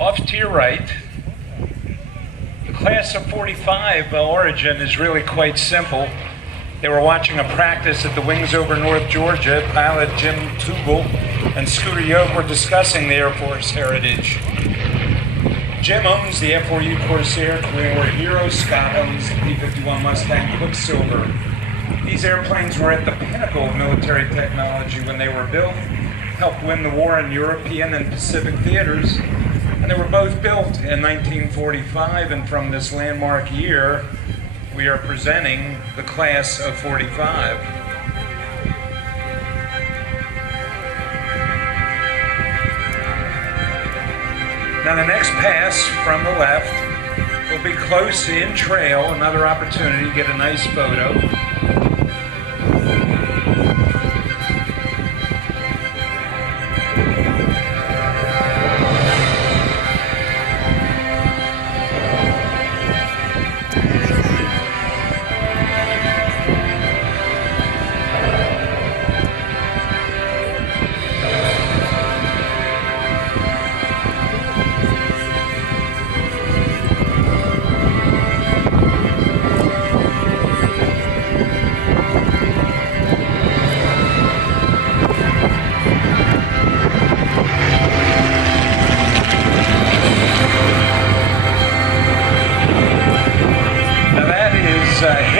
Off to your right, the class of 45 origin is really quite simple. They were watching a practice at the wings over North Georgia. Pilot Jim Tugel and Scooter Yoke were discussing the Air Force heritage. Jim owns the F4U Corsair Korean War hero. Scott owns the P-51 Mustang Quicksilver. These airplanes were at the pinnacle of military technology when they were built, helped win the war in European and Pacific theaters, and they were both built in 1945, and from this landmark year, we are presenting the class of 45. Now the next pass from the left will be close in trail, another opportunity to get a nice photo.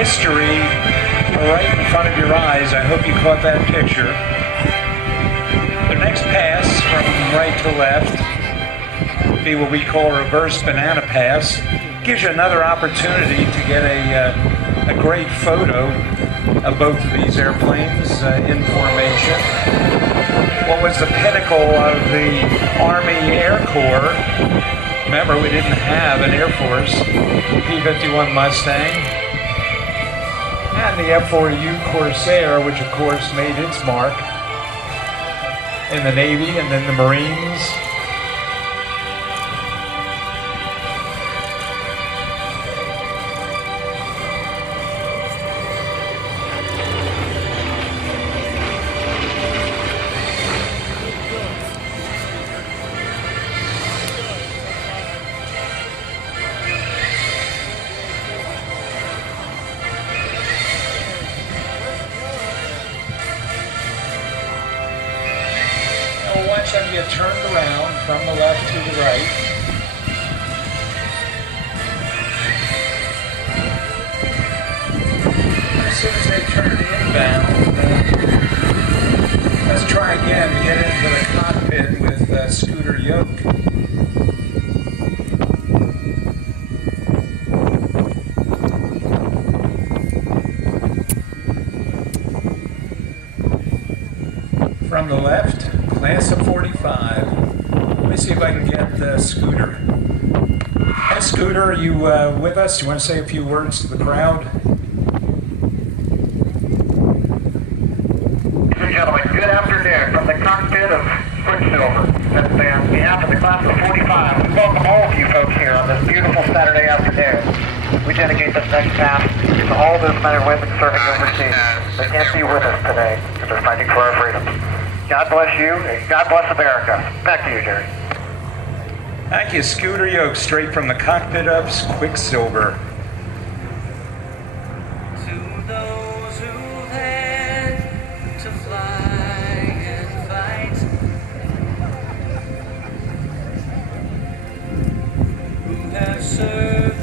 History right in front of your eyes. I hope you caught that picture. The next pass from right to left will be what we call a reverse banana pass. Gives you another opportunity to get a great photo of both of these airplanes in formation. What was the pinnacle of the Army Air Corps? Remember, we didn't have an Air Force. P-51 Mustang. And the F4U Corsair, which of course made its mark in the Navy and then the Marines. Watch them get turned around from the left to the right. As soon as they turn inbound, let's try again to get into the cockpit with Scooter Yoke. From the left, class of 45. Let me see if I can get Scooter. Hi, Scooter, are you with us? Do you want to say a few words to the crowd? Ladies and gentlemen, good afternoon from the cockpit of Quicksilver. On behalf of the class of 45, we welcome all of you folks here on this beautiful Saturday afternoon. We dedicate this next pass to all those men and women serving overseas that can't be with us today because they're fighting for our freedom. God bless you, and God bless America. Back to you, Jerry. Thank you, Scooter Yoke, straight from the cockpit of Quicksilver. To those who had to fly and fight, who have served